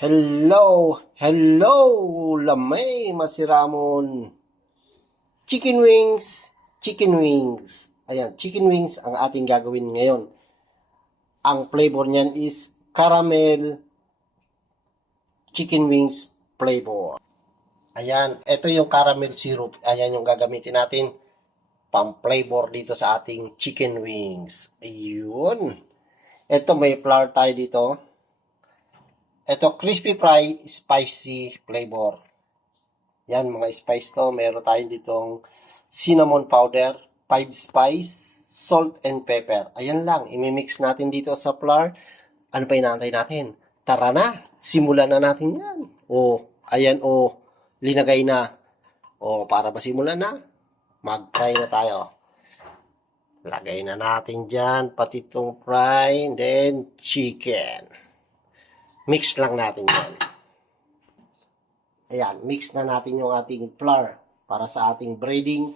Hello, hello, lamay masiramon. Chicken wings, chicken wings. Ayan, chicken wings ang ating gagawin ngayon. Ang flavor niyan is caramel chicken wings flavor. Ayan, ito yung caramel syrup. Ayan yung gagamitin natin pang-flavor dito sa ating chicken wings. Ayun. Ito may flour tayo dito. Ito crispy fry spicy flavor. Yan, mga spice to. Meron tayo ditong cinnamon powder, 5 spice, salt and pepper. Ayan lang, imimix natin dito sa flour. Ano pa inaantay natin? Tara na, simulan na natin yan. Ayan linagay na. Para ba simulan na? Mag-fry na tayo. Lagay na natin dyan, pati itong fry, and then chicken. Mix lang natin yan. Ayan, mix na natin yung ating flour para sa ating breading,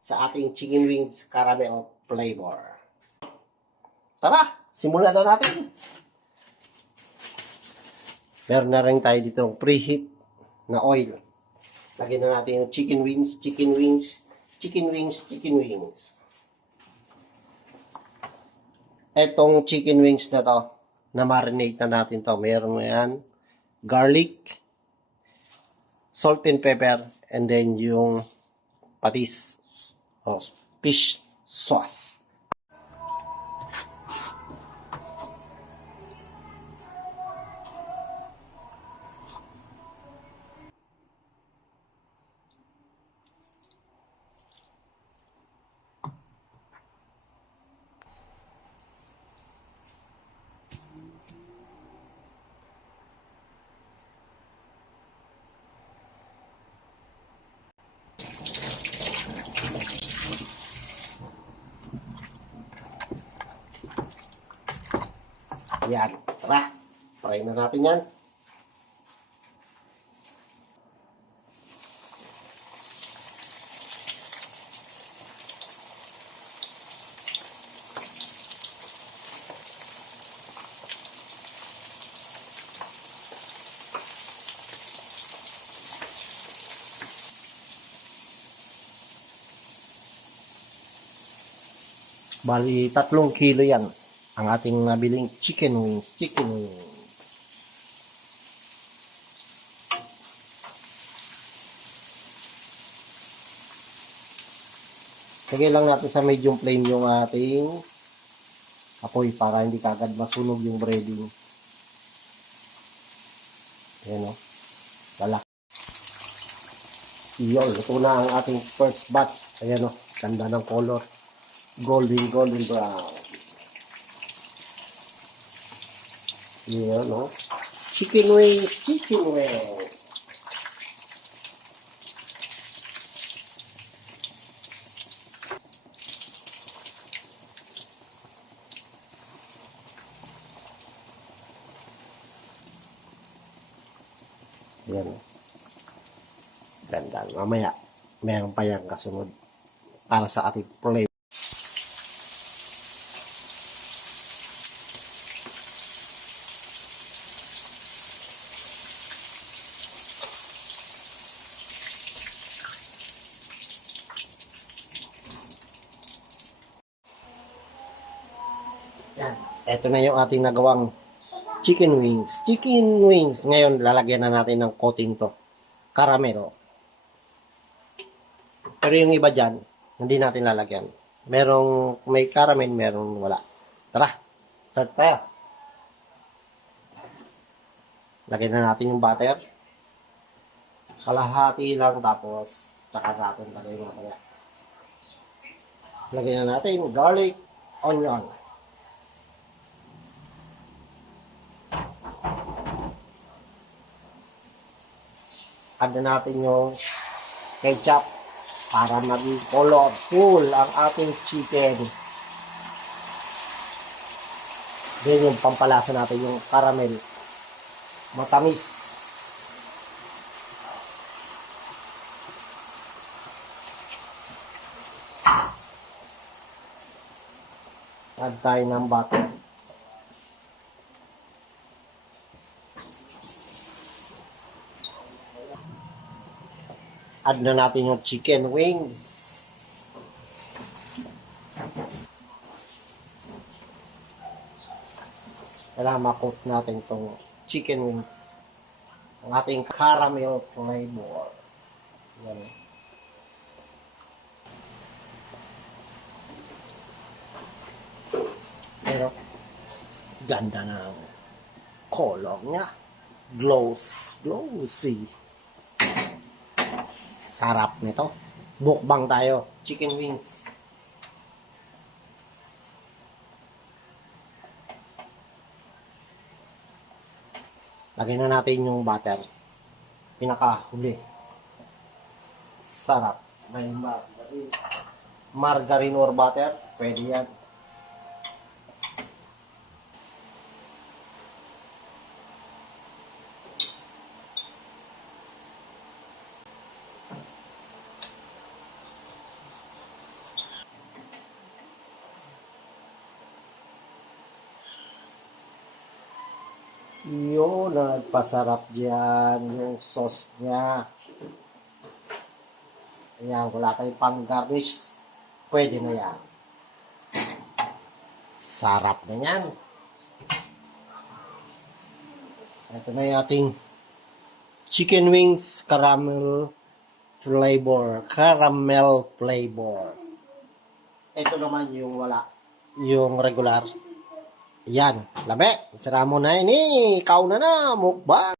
sa ating chicken wings caramel flavor. Tara, simulan na natin. Meron na rin tayo ditong preheat na oil. Lagyan na natin yung chicken wings, chicken wings, chicken wings, chicken wings. Etong chicken wings na to, na marinate na natin to. Meron na yan, garlic, salt and pepper, and then yung patis o fish sauce. Yan, tara, fry na natin yan. Bali, 3 kilo yan. Ang ating nabiling chicken wings. Chicken wings. Sige lang natin sa medium flame yung ating apoy para hindi kagad masunog yung breading. Ayan o. Lalak. Iyon. Ito na ang ating first batch. Ayan o. Ganda ng color. Golden brown. Yan, no? Chicken wings, chicken wings. Yan. Ganda. Mamaya, meron pa yung kasunod para sa ating flavor. Yan. Ito na yung ating nagawang chicken wings. Chicken wings. Ngayon, lalagyan na natin ng coating to. Caramel. Pero yung iba dyan, hindi natin lalagyan. Merong may caramel, merong wala. Tara, start tayo. Lagyan na natin yung butter. Kalahati lang, tapos tsaka natin lagyan natin. Lagyan na natin garlic, onion. Add na natin yung ketchup para maging colorful ang ating chicken. Then yung pampalasa natin yung caramel. Matamis. Add tayo ng butter. Add na natin yung chicken wings. Kailangan makot natin itong chicken wings. Ang ating caramel flavor. Yan. Pero, ganda ng color niya. Glossy. Sarap nito. Mukbang tayo. Chicken wings. Lagyan na natin yung butter. Pinakahuli. Sarap. May margarine or butter. Pwede yan. Yun, nagpasarap dyan yung sauce niya. Ayan, wala kayong pang garnish, pwede na yan. Sarap na yan. Ito na yung ating chicken wings caramel flavor. Ito naman yung wala. Yung regular. Yan, labi. Sira mo na ini. Ikaw na mukbang.